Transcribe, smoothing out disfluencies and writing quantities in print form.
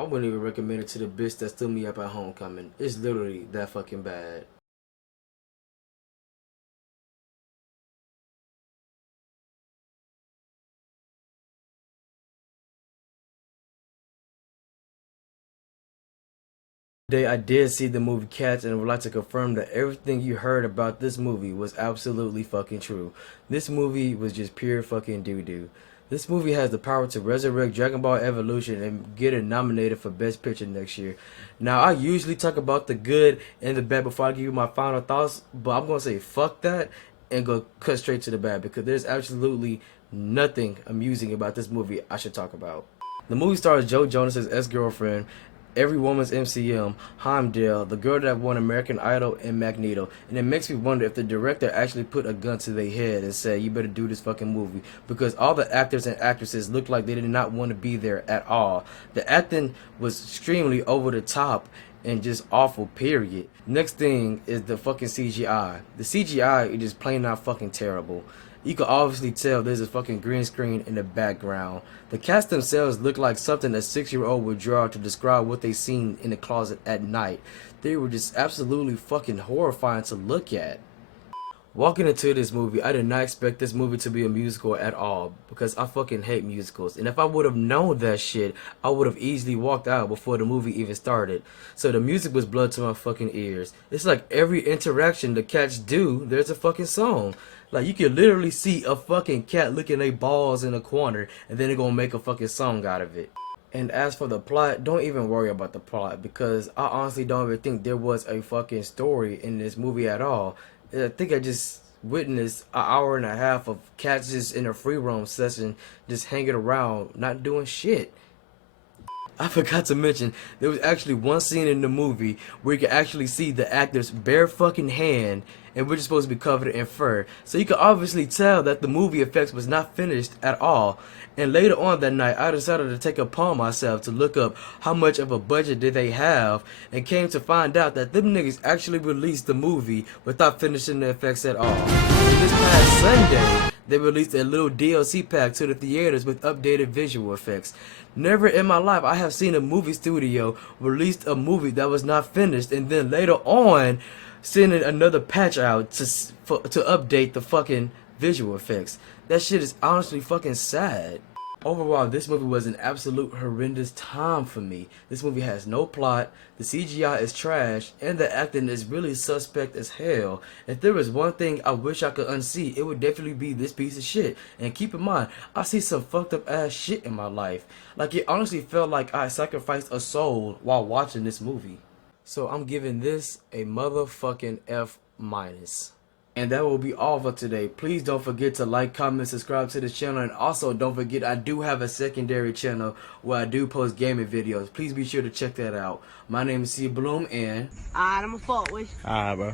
I wouldn't even recommend it to the bitch that stood me up at homecoming. It's literally that fucking bad. Today I did see the movie Cats and would like to confirm that everything you heard about this movie was absolutely fucking true. This movie was just pure fucking doo-doo. This movie has the power to resurrect Dragon Ball Evolution and get it nominated for Best Picture next year. Now, I usually talk about the good and the bad before I give you my final thoughts, but I'm going to say fuck that and go cut straight to the bad because there's absolutely nothing amusing about this movie I should talk about. The movie stars Joe Jonas' ex-girlfriend, Every Woman's MCM, Heimdall, the girl that won American Idol, and Magneto. And it makes me wonder if the director actually put a gun to their head and said, you better do this fucking movie. Because all the actors and actresses looked like they did not want to be there at all. The acting was extremely over the top and just awful, period. Next thing is the fucking CGI. The CGI is just plain out fucking terrible. You can obviously tell there's a fucking green screen in the background. The cast themselves look like something a 6-year-old would draw to describe what they seen in the closet at night. They were just absolutely fucking horrifying to look at. Walking into this movie, I did not expect this movie to be a musical at all because I fucking hate musicals. And if I would have known that shit, I would have easily walked out before the movie even started. So the music was blood to my fucking ears. It's like every interaction the cats do, there's a fucking song. Like, you can literally see a fucking cat licking their balls in a corner and then they're gonna make a fucking song out of it. And as for the plot, don't even worry about the plot because I honestly don't even think there was a fucking story in this movie at all. I think I just witnessed an hour and a half of cats just in a free roam session, just hanging around, not doing shit. I forgot to mention, there was actually one scene in the movie where you can actually see the actor's bare fucking hand, and we're just supposed to be covered in fur. So you can obviously tell that the movie effects was not finished at all. And later on that night, I decided to take it upon myself to look up how much of a budget did they have, and came to find out that them niggas actually released the movie without finishing the effects at all. And this past Sunday, they released a little DLC pack to the theaters with updated visual effects. Never in my life I have seen a movie studio release a movie that was not finished and then later on sending another patch out to update the fucking visual effects. That shit is honestly fucking sad. Overall, this movie was an absolute horrendous time for me. This movie has no plot, the CGI is trash, and the acting is really suspect as hell. If there was one thing I wish I could unsee, it would definitely be this piece of shit. And keep in mind, I see some fucked up ass shit in my life. Like, it honestly felt like I sacrificed a soul while watching this movie. So I'm giving this a motherfucking F minus. And that will be all for today. Please don't forget to like, comment, subscribe to the channel. And also don't forget I do have a secondary channel where I do post gaming videos. Please be sure to check that out. My name is C Bloom and Alright, I'm a fuck with you. Alright, bro.